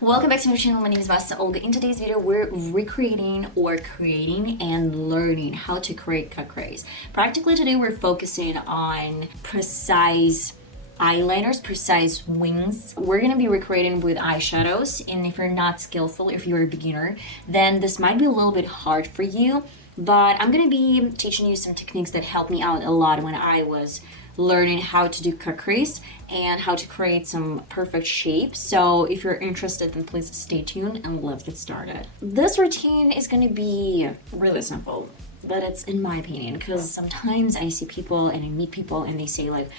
Welcome back to my channel. My name is VassaOlga. In today's video, we're recreating or creating and learning how to create cut crease. Practically today, we're focusing on precise eyeliners, precise wings. We're gonna be recreating with eyeshadows, and if you're not skillful, if you're a beginner, then this might be a little bit hard for you, but I'm gonna be teaching you some techniques that helped me out a lot when I was learning how to do cut crease and how to create some perfect shapes. So if you're interested, then please stay tuned and let's get started. This routine is gonna be really simple, but it's in my opinion, because sometimes I see people and I meet people and they say like,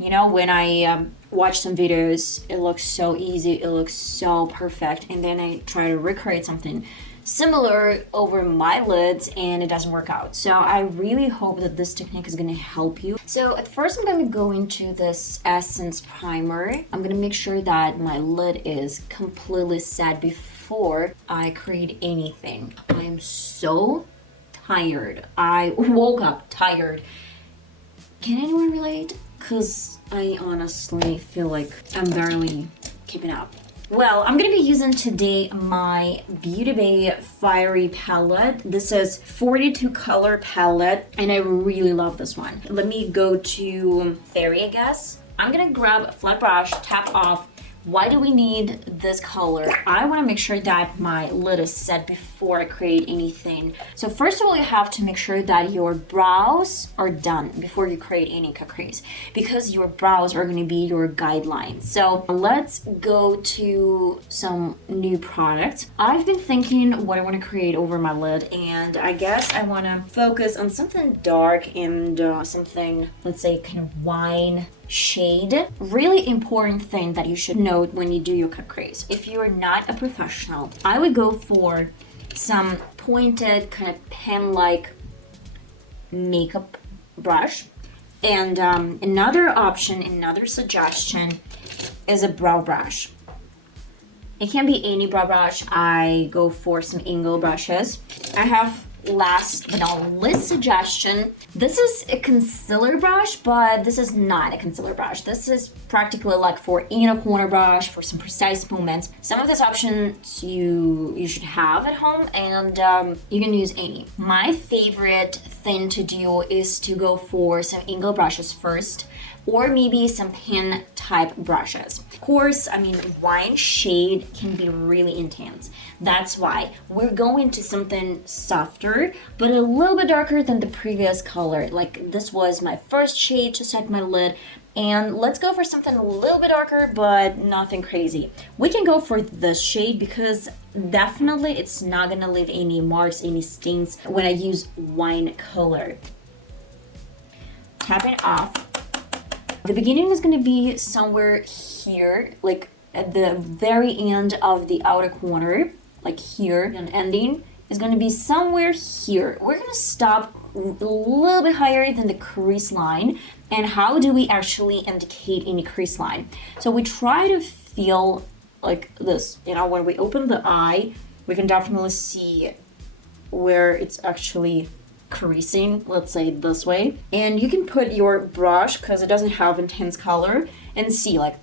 you know, when I watch some videos, it looks so easy, it looks so perfect, and then I try to recreate something similar over my lids and it doesn't work out. So I really hope that this technique is going to help you. So at first I'm going to go into this essence primer. I'm going to make sure that my lid is completely set before I create anything. I'm so tired. I woke up tired. Can anyone relate? Because I honestly feel like I'm barely keeping up. Well, I'm going to be using today my Beauty Bay Fiery palette. This is 42 color palette, and I really love this one. Let me go to Fairy, I guess. I'm going to grab a flat brush, tap off. Why do we need this color? I want to make sure that my lid is set before I create anything. So first of all, you have to make sure that your brows are done before you create any cut crease, because your brows are going to be your guidelines. So let's go to some new products. I've been thinking what I want to create over my lid, and I guess I want to focus on something dark and something, let's say, kind of wine shade. Really important thing that you should note when you do your cut crease. If you're not a professional, I would go for some pointed kind of pen-like makeup brush. And another option, another suggestion is a brow brush. It can be any brow brush. I go for some angle brushes. I have last but not least suggestion. This is a concealer brush, but this is not a concealer brush. This is practically like for inner corner brush for some precise moments. Some of these options you should have at home, and you can use any. My favorite thing to do is to go for some angle brushes first, or maybe some pen type brushes. Of course, I mean, wine shade can be really intense. That's why we're going to something softer, but a little bit darker than the previous color. Like this was my first shade to set my lid, and let's go for something a little bit darker, but nothing crazy. We can go for this shade because definitely it's not gonna leave any marks, any stains when I use wine color. Tap it off. The beginning is going to be somewhere here, like at the very end of the outer corner, like here, and ending is going to be somewhere here. We're going to stop a little bit higher than the crease line. And how do we actually indicate any crease line? So we try to feel like this, you know, when we open the eye, we can definitely see where it's actually creasing, let's say this way. And you can put your brush, because it doesn't have intense color, and see like,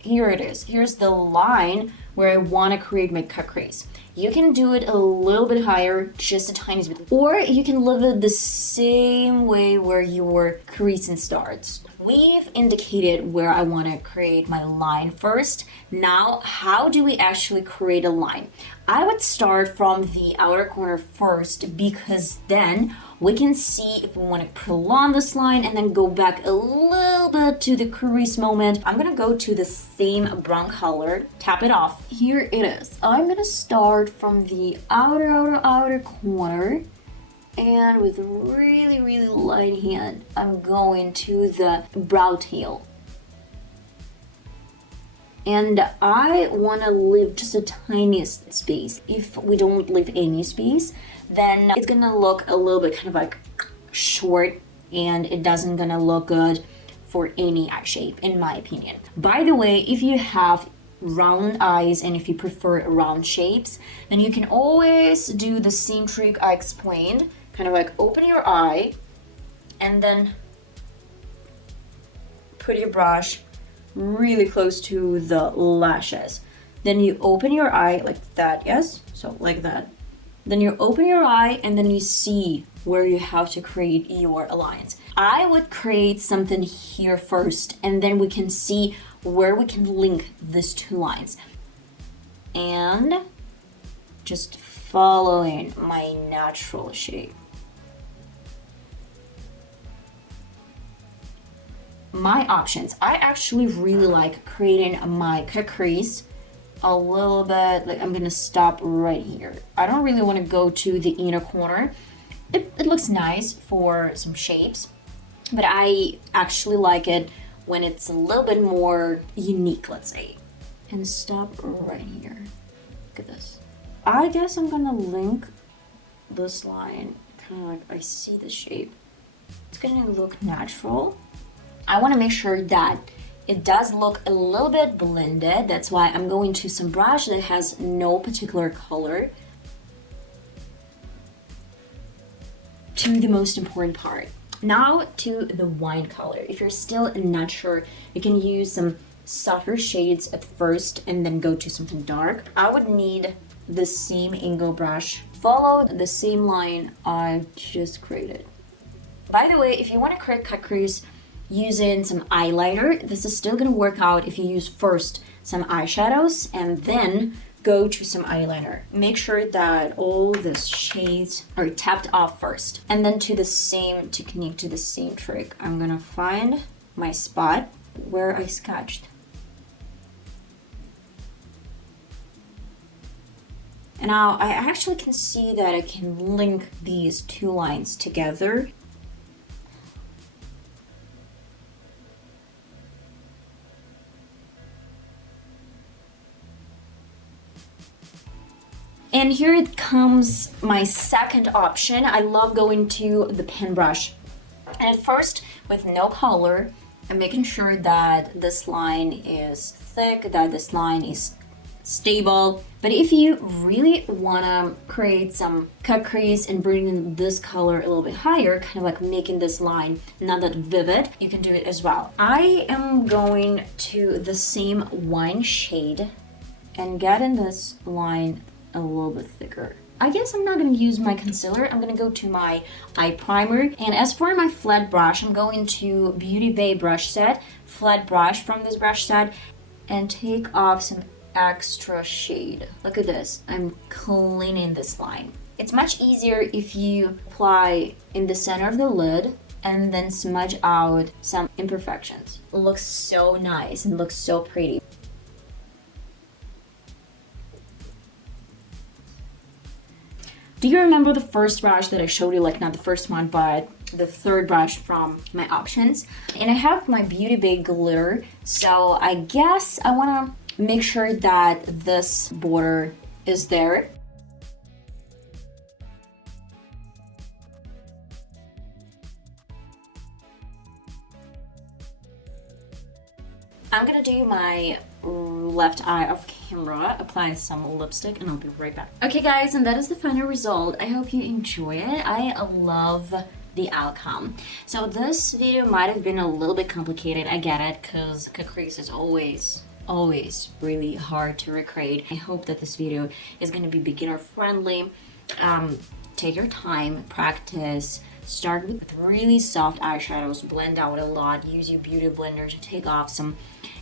here it is. Here's the line where I want to create my cut crease. You can do it a little bit higher, just a tiny bit, or you can leave it the same way where your creasing starts. We've indicated where I want to create my line first. Now, how do we actually create a line? I would start from the outer corner first, because then we can see if we want to prolong this line and then go back a little bit to the crease moment. I'm going to go to the same brown color, tap it off. Here it is. I'm going to start from the outer corner, and with a really light hand, I'm going to the brow tail. And I want to leave just the tiniest space. If we don't leave any space, then it's gonna look a little bit kind of like short, and it doesn't gonna look good for any eye shape, in my opinion. By the way, if you have round eyes and if you prefer round shapes, then you can always do the same trick I explained. Kind of like open your eye and then put your brush really close to the lashes. Then you open your eye like that, yes? So like that. Then you open your eye and then you see where you have to create your lines. I would create something here first and then we can see where we can link these two lines. And just following my natural shape. My options. I actually really like creating my cut crease a little bit, like I'm gonna stop right here. I don't really want to go to the inner corner. It looks nice for some shapes, but I actually like it when it's a little bit more unique, let's say. And stop right here. Look at this. I guess I'm gonna link this line, kind of like I see the shape. It's gonna look natural. I want to make sure that it does look a little bit blended. That's why I'm going to some brush that has no particular color. To the most important part. Now to the wine color. If you're still not sure, you can use some softer shades at first and then go to something dark. I would need the same angle brush. Follow the same line I just created. By the way, if you want to create cut crease using some eyeliner, this is still gonna work out if you use first some eyeshadows and then go to some eyeliner. Make sure that all the shades are tapped off first. And then to the same technique, to the same trick, I'm gonna find my spot where I sketched. And now I actually can see that I can link these two lines together. And here it comes my second option. I love going to the pen brush. And at first, with no color, I'm making sure that this line is thick, that this line is stable. But if you really wanna create some cut crease and bring this color a little bit higher, kind of like making this line not that vivid, you can do it as well. I am going to the same wine shade and getting this line a little bit thicker. I guess I'm not gonna use my concealer. I'm gonna go to my eye primer. And as for my flat brush, I'm going to Beauty Bay brush set, flat brush from this brush set, and take off some extra shade. Look at this, I'm cleaning this line. It's much easier if you apply in the center of the lid and then smudge out some imperfections. It looks so nice and looks so pretty. Do you remember the first brush that I showed you? Like not the first one, but the third brush from my options. And I have my Beauty Bay glitter. So I guess I wanna make sure that this border is there. I'm gonna do my left eye off camera, apply some lipstick, and I'll be right back. Okay guys, and that is the final result. I hope you enjoy it. I love the outcome. So this video might have been a little bit complicated, I get it, because cut crease is always really hard to recreate. I hope that this video is going to be beginner friendly. Take your time, practice, start with really soft eyeshadows, blend out a lot, use your beauty blender to take off some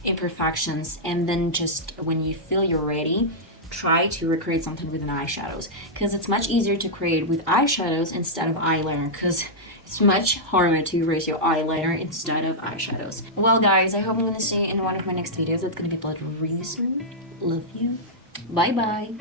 imperfections, and then just when you feel you're ready, try to recreate something with an eyeshadows, because it's much easier to create with eyeshadows instead of eyeliner, because it's much harder to erase your eyeliner instead of eyeshadows. Well guys, I hope I'm gonna see you in one of my next videos. That's gonna be uploaded really soon. Love you. Bye bye.